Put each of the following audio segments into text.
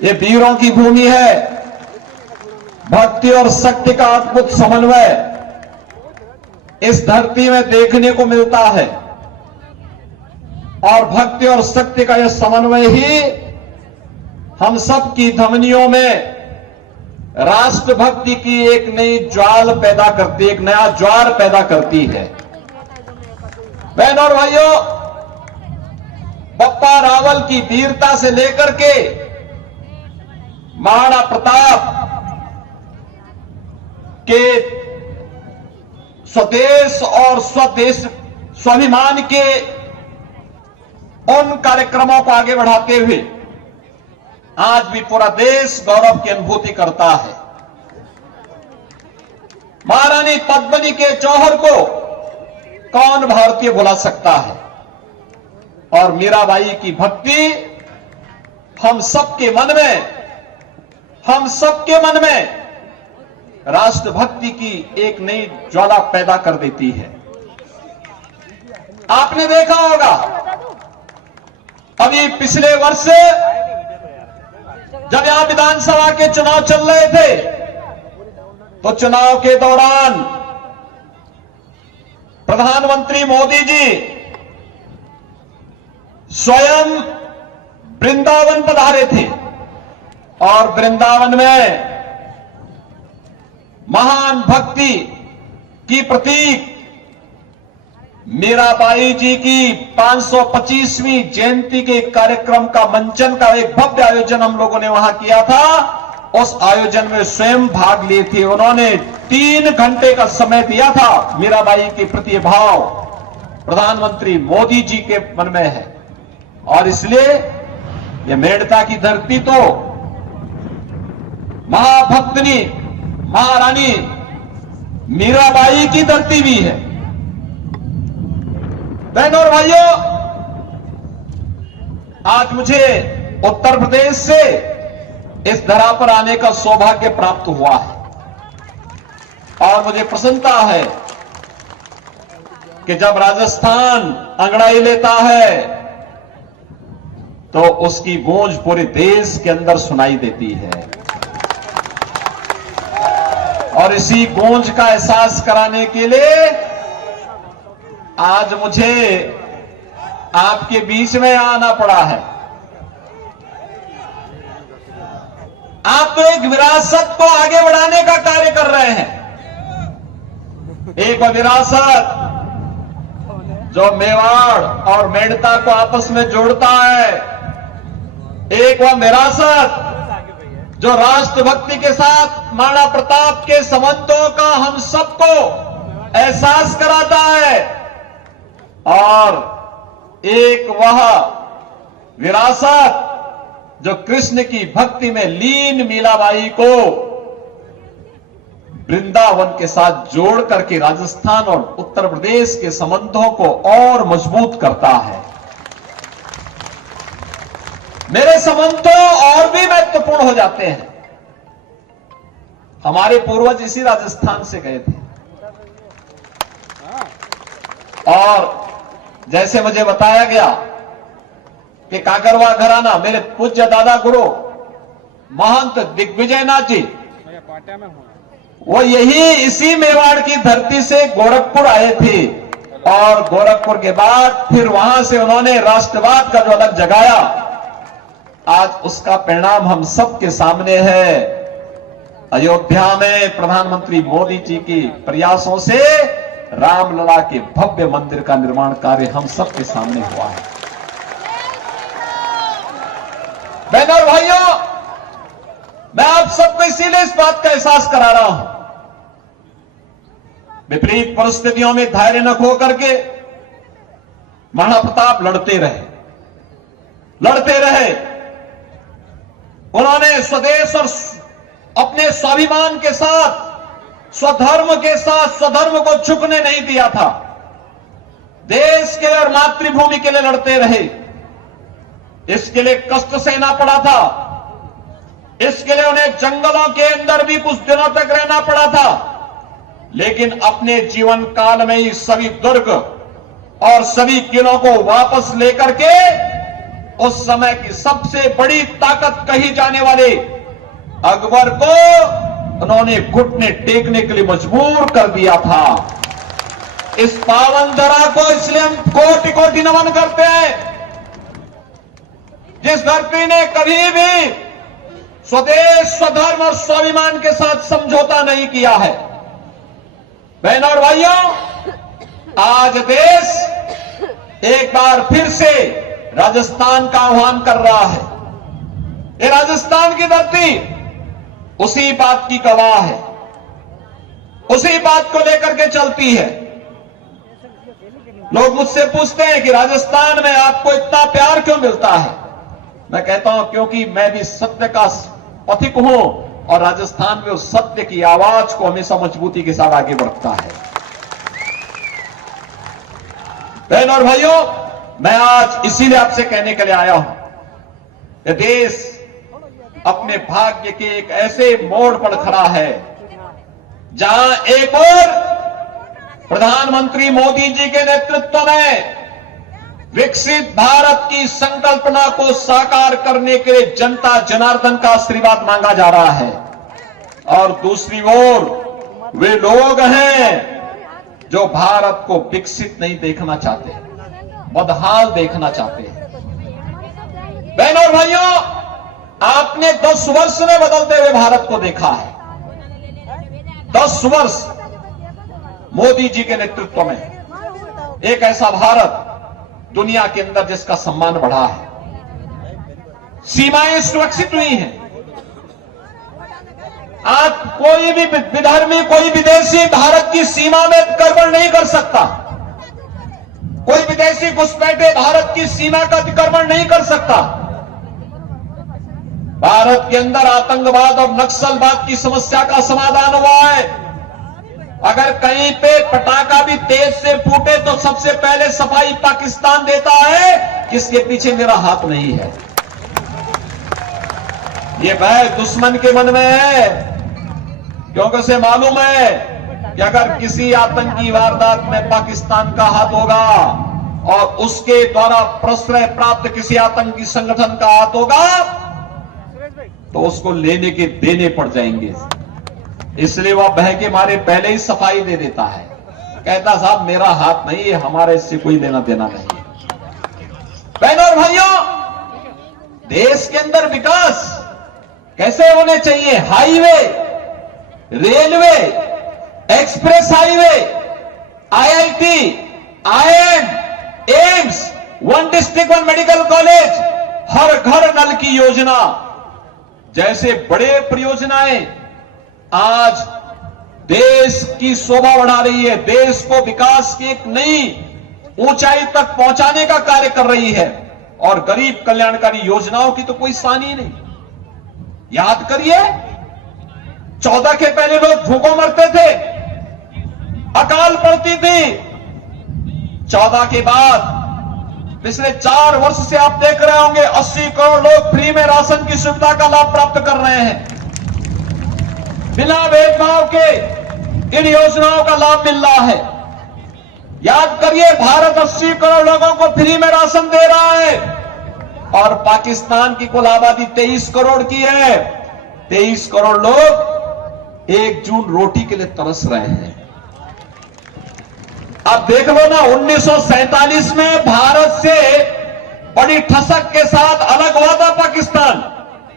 ये वीरों की भूमि है। भक्ति और शक्ति का अद्भुत समन्वय इस धरती में देखने को मिलता है और भक्ति और शक्ति का यह समन्वय ही हम सब की धमनियों में राष्ट्रभक्ति की एक नई ज्वाल पैदा करती है, एक नया ज्वार पैदा करती है। बहनों और भाइयों, बप्पा रावल की वीरता से लेकर के महाराणा प्रताप के स्वदेश और स्वदेश स्वाभिमान के उन कार्यक्रमों को आगे बढ़ाते हुए आज भी पूरा देश गौरव की अनुभूति करता है। महारानी पद्मिनी के जौहर को कौन भारतीय भुला सकता है, और मीराबाई की भक्ति हम सबके मन में राष्ट्रभक्ति की एक नई ज्वाला पैदा कर देती है। आपने देखा होगा अभी पिछले वर्ष जब यहां विधानसभा के चुनाव चल रहे थे तो चुनाव के दौरान प्रधानमंत्री मोदी जी स्वयं वृंदावन पधारे थे और वृंदावन में महान भक्ति की प्रतीक मीराबाई जी की 525वीं जयंती के कार्यक्रम का मंचन का एक भव्य आयोजन हम लोगों ने वहां किया था। उस आयोजन में स्वयं भाग लिए थे। उन्होंने 3 घंटे का समय दिया था। मीराबाई के प्रति भाव प्रधानमंत्री मोदी जी के मन में है और इसलिए यह मेड़ता की धरती तो महाभक्तनी महारानी मीराबाई की धरती भी है। बहनों और भाइयों, आज मुझे उत्तर प्रदेश से इस धरा पर आने का सौभाग्य प्राप्त हुआ है और मुझे प्रसन्नता है कि जब राजस्थान अंगड़ाई लेता है तो उसकी गूंज पूरे देश के अंदर सुनाई देती है और इसी गूंज का एहसास कराने के लिए आज मुझे आपके बीच में आना पड़ा है। आप तो एक विरासत को आगे बढ़ाने का कार्य कर रहे हैं। एक विरासत जो मेवाड़ और मेड़ता को आपस में जोड़ता है, एक वह विरासत जो राष्ट्रभक्ति के साथ महाराणा प्रताप के संबंधों का हम सबको एहसास कराता है, और एक वह विरासत जो कृष्ण की भक्ति में लीन मीराबाई को वृंदावन के साथ जोड़ करके राजस्थान और उत्तर प्रदेश के संबंधों को और मजबूत करता है। मेरे संबंध तो और भी महत्वपूर्ण हो जाते हैं। हमारे पूर्वज इसी राजस्थान से गए थे और जैसे मुझे बताया गया कि काकरवा घराना मेरे पूज्य दादा गुरु महंत दिग्विजयनाथ जी वो यही इसी मेवाड़ की धरती से गोरखपुर आए थे और गोरखपुर के बाद फिर वहां से उन्होंने राष्ट्रवाद का जो अलग जगाया, आज उसका परिणाम हम सबके सामने है। अयोध्या में प्रधानमंत्री मोदी जी के प्रयासों से रामलला के भव्य मंदिर का निर्माण कार्य हम सबके सामने हुआ है। बहनों और भाइयों, मैं आप सबको इसीलिए इस बात का एहसास करा रहा हूं। विपरीत परिस्थितियों में धैर्य न खो करके महाराणा प्रताप लड़ते रहे। उन्होंने स्वदेश और अपने स्वाभिमान के साथ स्वधर्म को झुकने नहीं दिया था। देश के लिए और मातृभूमि के लिए लड़ते रहे। इसके लिए कष्ट सहना पड़ा था। इसके लिए उन्हें जंगलों के अंदर भी कुछ दिनों तक रहना पड़ा था, लेकिन अपने जीवन काल में ही सभी दुर्ग और सभी किलों को वापस लेकर के उस समय की सबसे बड़ी ताकत कही जाने वाले अकबर को उन्होंने घुटने टेकने के लिए मजबूर कर दिया था। इस पावन धरा को इसलिए हम कोटि कोटि नमन करते हैं, जिस धरती ने कभी भी स्वदेश, स्वधर्म और स्वाभिमान के साथ समझौता नहीं किया है। बहनों और भाइयों, आज देश एक बार फिर से राजस्थान का आह्वान कर रहा है। ये राजस्थान की धरती उसी बात की गवाह है, उसी बात को लेकर के चलती है। लोग मुझसे पूछते हैं कि राजस्थान में आपको इतना प्यार क्यों मिलता है। मैं कहता हूं क्योंकि मैं भी सत्य का पथिक हूं और राजस्थान में उस सत्य की आवाज को हमेशा मजबूती के साथ आगे बढ़ता है। बहनों और भाइयों, मैं आज इसीलिए आपसे कहने के लिए आया हूं कि देश अपने भाग्य के एक ऐसे मोड़ पर खड़ा है जहां एक और प्रधानमंत्री मोदी जी के नेतृत्व में विकसित भारत की संकल्पना को साकार करने के लिए जनता जनार्दन का आशीर्वाद मांगा जा रहा है। और दूसरी ओर वे लोग हैं जो भारत को विकसित नहीं देखना चाहते, बदहाल देखना चाहते हैं। बहनों और भाइयों, आपने 10 वर्ष में बदलते हुए भारत को देखा है। 10 वर्ष मोदी जी के नेतृत्व में एक ऐसा भारत दुनिया के अंदर जिसका सम्मान बढ़ा है, सीमाएं सुरक्षित हुई हैं। आज कोई भी विधर्मी, कोई विदेशी भारत की सीमा में अतिक्रमण नहीं कर सकता। कोई विदेशी घुसपैठे भारत की सीमा का अतिक्रमण नहीं कर सकता। भारत के अंदर आतंकवाद और नक्सलवाद की समस्या का समाधान हुआ है। अगर कहीं पे पटाखा भी तेज से फूटे तो सबसे पहले सफाई पाकिस्तान देता है कि इसके पीछे मेरा हाथ नहीं है। ये भय दुश्मन के मन में है, क्योंकि उसे मालूम है कि अगर किसी आतंकी वारदात में पाकिस्तान का हाथ होगा और उसके द्वारा प्रश्रय प्राप्त किसी आतंकी संगठन का हाथ होगा तो उसको लेने के देने पड़ जाएंगे। इसलिए वह बह के मारे पहले ही सफाई दे देता है, कहता साहब मेरा हाथ नहीं है, हमारे इससे कोई लेना देना नहीं। बहनों और भाइयों, देश के अंदर विकास कैसे होने चाहिए? Highway, railway, express highway, IIT, IIM, AIIMS, 1 district 1 medical college, हर घर नल की योजना जैसे बड़े परियोजनाएं आज देश की शोभा बढ़ा रही है, देश को विकास की एक नई ऊंचाई तक पहुंचाने का कार्य कर रही है। और गरीब कल्याणकारी योजनाओं की तो कोई सानी नहीं। याद करिए, 14 के पहले लोग भूखों मरते थे, अकाल पड़ती थी। 14 के बाद पिछले 4 वर्ष से आप देख रहे होंगे 80 करोड़ लोग फ्री में राशन की सुविधा का लाभ प्राप्त कर रहे हैं। बिना भेदभाव के इन योजनाओं का लाभ मिल रहा है। याद करिए, भारत 80 करोड़ लोगों को फ्री में राशन दे रहा है और पाकिस्तान की कुल आबादी 23 करोड़ की है। 23 करोड़ लोग 1 जून रोटी के लिए तरस रहे हैं। अब देख लो ना, 1947 में भारत से बड़ी ठसक के साथ अलग हुआ था पाकिस्तान,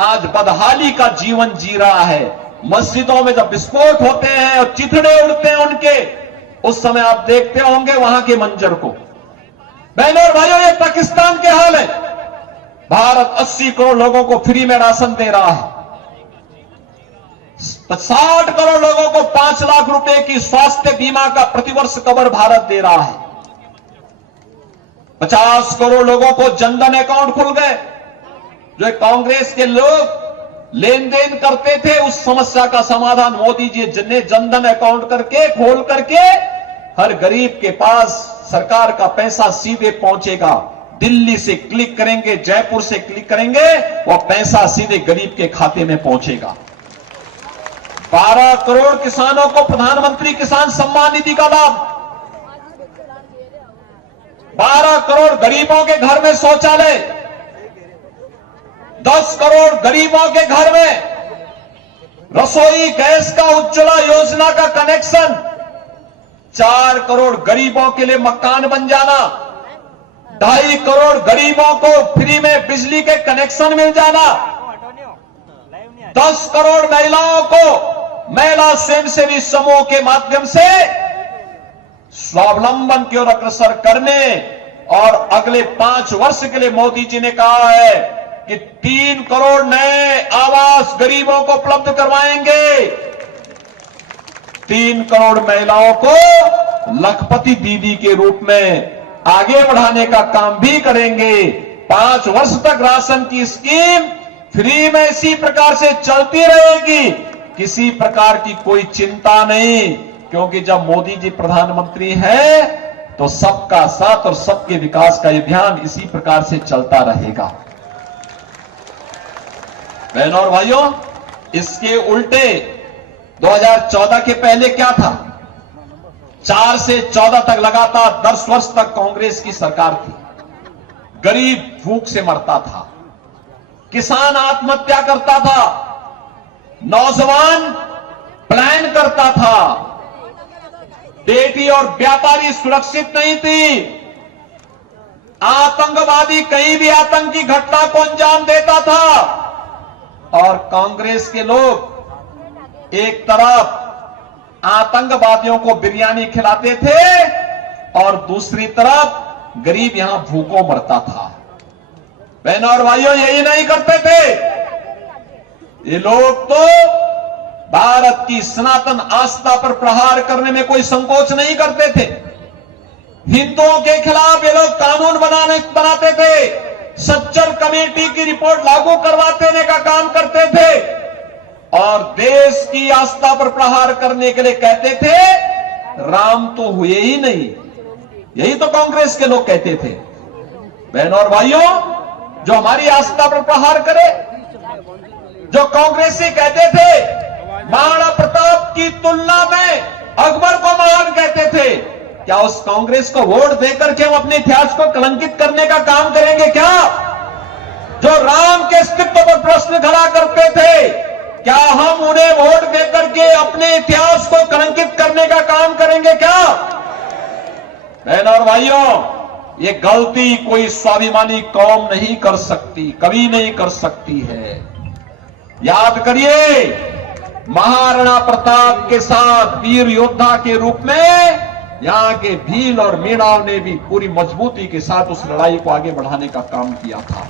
आज बदहाली का जीवन जी रहा है। मस्जिदों में जब विस्फोट होते हैं और चिथड़े उड़ते हैं उनके, उस समय आप देखते होंगे वहां के मंजर को। बहनों और भाइयों, ये पाकिस्तान के हाल है। भारत 80 करोड़ लोगों को फ्री में राशन दे रहा है। 60 करोड़ लोगों को 5 लाख रुपए की स्वास्थ्य बीमा का प्रतिवर्ष कवर भारत दे रहा है। 50 करोड़ लोगों को जनधन अकाउंट खुल गए। जो कांग्रेस के लोग लेन देन करते थे, उस समस्या का समाधान मोदी जी ने जनधन अकाउंट करके खोल करके हर गरीब के पास सरकार का पैसा सीधे पहुंचेगा। दिल्ली से क्लिक करेंगे, जयपुर से क्लिक करेंगे, वह पैसा सीधे गरीब के खाते में पहुंचेगा। 12 करोड़ किसानों को प्रधानमंत्री किसान सम्मान निधि का लाभ। 12 करोड़ गरीबों के घर में शौचालय। 10 करोड़ गरीबों के घर में रसोई गैस का उज्ज्वला योजना का कनेक्शन, 4 करोड़ गरीबों के लिए मकान बन जाना, 2.5 करोड़ गरीबों को फ्री में बिजली के कनेक्शन मिल जाना, 10 करोड़ महिलाओं को महिला स्वयंसेवी समूह के माध्यम से स्वावलंबन की ओर अग्रसर करने, और अगले 5 वर्ष के लिए मोदी जी ने कहा है कि 3 करोड़ नए आवास गरीबों को उपलब्ध करवाएंगे, 3 करोड़ महिलाओं को लखपति दीदी के रूप में आगे बढ़ाने का काम भी करेंगे। 5 वर्ष तक राशन की स्कीम फ्री में इसी प्रकार से चलती रहेगी, किसी प्रकार की कोई चिंता नहीं, क्योंकि जब मोदी जी प्रधानमंत्री हैं तो सबका साथ और सबके विकास का ये ध्यान इसी प्रकार से चलता रहेगा। बहनों और भाइयों, इसके उल्टे 2014 के पहले क्या था? 4 से 14 तक लगातार 10 वर्ष तक कांग्रेस की सरकार थी। गरीब भूख से मरता था, किसान आत्महत्या करता था, नौजवान प्लान करता था, बेटी और व्यापारी सुरक्षित नहीं थी, आतंकवादी कहीं भी आतंकी घटना को अंजाम देता था, और कांग्रेस के लोग एक तरफ आतंकवादियों को बिरयानी खिलाते थे और दूसरी तरफ गरीब यहां भूखों मरता था। बहनों और भाइयों, यही नहीं करते थे ये लोग, तो भारत की सनातन आस्था पर प्रहार करने में कोई संकोच नहीं करते थे। हिंदुओं के खिलाफ ये लोग कानून बनाते थे, सज्जन कमेटी की रिपोर्ट लागू करवाने का काम करते थे, और देश की आस्था पर प्रहार करने के लिए कहते थे राम तो हुए ही नहीं। यही तो कांग्रेस के लोग कहते थे। बहनों और भाइयों, जो हमारी आस्था पर प्रहार करे, जो कांग्रेसी कहते थे महाराणा प्रताप की तुलना में अकबर को महान कहते थे, क्या उस कांग्रेस को वोट देकर के हम अपने इतिहास को कलंकित करने का काम करेंगे क्या? जो राम के अस्तित्व पर प्रश्न खड़ा करते थे, क्या हम उन्हें वोट देकर के अपने इतिहास को कलंकित करने का काम करेंगे क्या? बहनों और भाइयों, ये गलती कोई स्वाभिमानी कौम नहीं कर सकती, कभी नहीं कर सकती है। याद करिए, महाराणा प्रताप के साथ वीर योद्धा के रूप में यहां के भील और मीणाओं ने भी पूरी मजबूती के साथ उस लड़ाई को आगे बढ़ाने का काम किया था।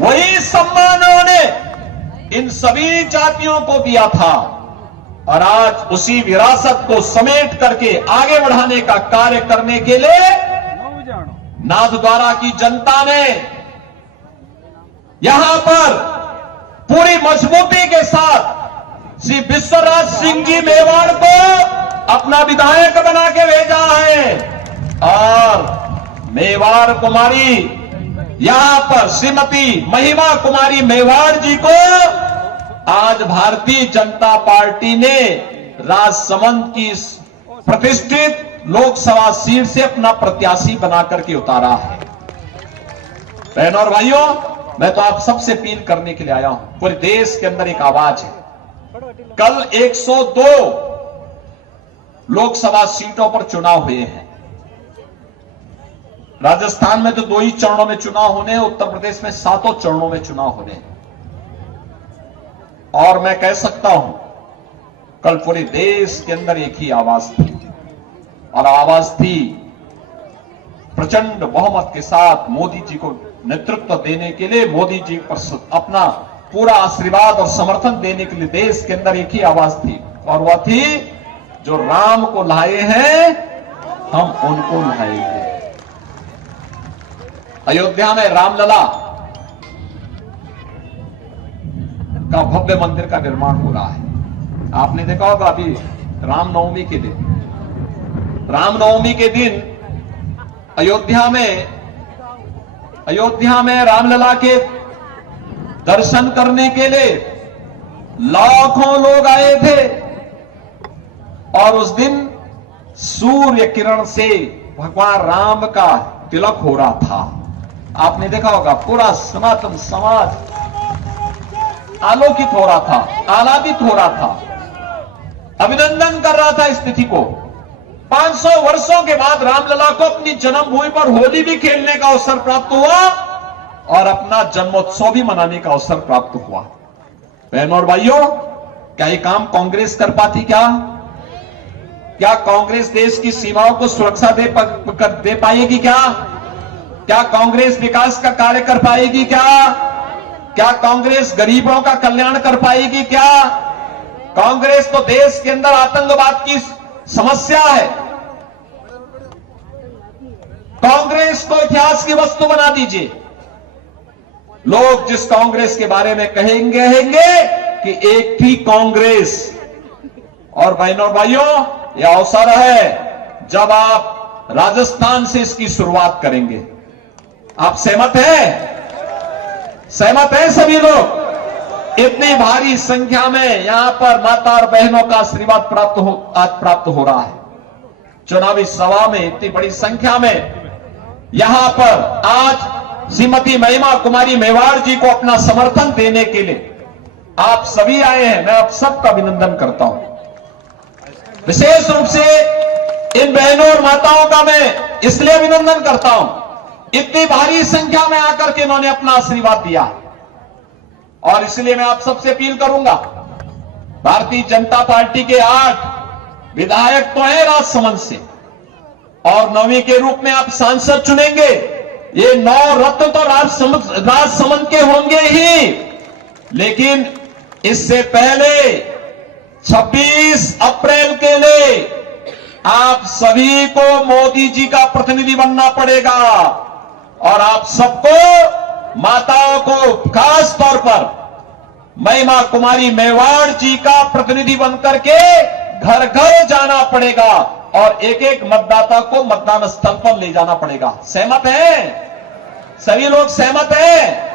वही सम्मान उन्होंने इन सभी जातियों को दिया था, और आज उसी विरासत को समेट करके आगे बढ़ाने का कार्य करने के लिए नाथद्वारा की जनता ने यहां पर पूरी मजबूती के साथ श्री विश्वराज सिंह जी मेवाड़ को अपना विधायक बना के भेजा है, और मेवाड़ कुमारी यहां पर श्रीमती महिमा कुमारी मेवाड़ जी को आज भारतीय जनता पार्टी ने राजसमंद की प्रतिष्ठित लोकसभा सीट से अपना प्रत्याशी बनाकर के उतारा है। बहनों और भाइयों, मैं तो आप सबसे अपील करने के लिए आया हूं, पूरे देश के अंदर एक आवाज है। कल 102 लोकसभा सीटों पर चुनाव हुए हैं। राजस्थान में तो 2 ही चरणों में चुनाव होने हैं, उत्तर प्रदेश में 7 चरणों में चुनाव होने हैं। और मैं कह सकता हूं, कल पूरे देश के अंदर एक ही आवाज थी, और आवाज थी प्रचंड बहुमत के साथ मोदी जी को नेतृत्व देने के लिए, मोदी जी पर अपना पूरा आशीर्वाद और समर्थन देने के लिए देश के अंदर एक ही आवाज थी, और वह थी जो राम को लाए हैं हम उनको लाएंगे। अयोध्या में रामलला का भव्य मंदिर का निर्माण हो रहा है। आपने देखा होगा अभी रामनवमी के दिन अयोध्या में रामलला के दर्शन करने के लिए लाखों लोग आए थे, और उस दिन सूर्य किरण से भगवान राम का तिलक हो रहा था। आपने देखा होगा पूरा सनातन समाज आलोकित हो रहा था, आह्लादित हो रहा था, अभिनंदन कर रहा था इस तिथि को। 500 वर्षों के बाद रामलला को अपनी जन्मभूमि पर होली भी खेलने का अवसर प्राप्त हुआ और अपना जन्मोत्सव भी मनाने का अवसर प्राप्त हुआ। बहनों और भाइयों, क्या ये काम कांग्रेस कर पाती? क्या कांग्रेस देश की सीमाओं को सुरक्षा दे पाएगी? क्या कांग्रेस विकास का कार्य कर पाएगी? क्या कांग्रेस गरीबों का कल्याण कर पाएगी? कांग्रेस तो देश के अंदर आतंकवाद की समस्या है। कांग्रेस को इतिहास की वस्तु बना दीजिए। लोग जिस कांग्रेस के बारे में कहेंगे कि एक थी कांग्रेस। और बहनों और भाइयों, यह अवसर है जब आप राजस्थान से इसकी शुरुआत करेंगे। आप सहमत हैं? सहमत हैं सभी लोग? इतनी भारी संख्या में यहां पर माता और बहनों का आशीर्वाद प्राप्त हो रहा है। चुनावी सभा में इतनी बड़ी संख्या में यहां पर आज श्रीमती महिमा कुमारी मेवाड़ जी को अपना समर्थन देने के लिए आप सभी आए हैं। मैं आप सबका अभिनंदन करता हूं। विशेष रूप से इन बहनों और माताओं का मैं इसलिए अभिनंदन करता हूं, इतनी भारी संख्या में आकर के इन्होंने अपना आशीर्वाद दिया। और इसलिए मैं आप सबसे अपील करूंगा, भारतीय जनता पार्टी के 8 विधायक तो हैं राजसमंद से और 9वीं के रूप में आप सांसद चुनेंगे। ये 9 रत्न तो राजसमंद के होंगे ही, लेकिन इससे पहले 26 अप्रैल के लिए आप सभी को मोदी जी का प्रतिनिधि बनना पड़ेगा और आप सबको, माताओं को खास तौर पर महिमा कुमारी मेवाड़ जी का प्रतिनिधि बनकर के घर घर जाना पड़ेगा और एक एक मतदाता को मतदान स्थल पर ले जाना पड़ेगा। सहमत हैं? सभी लोग सहमत हैं?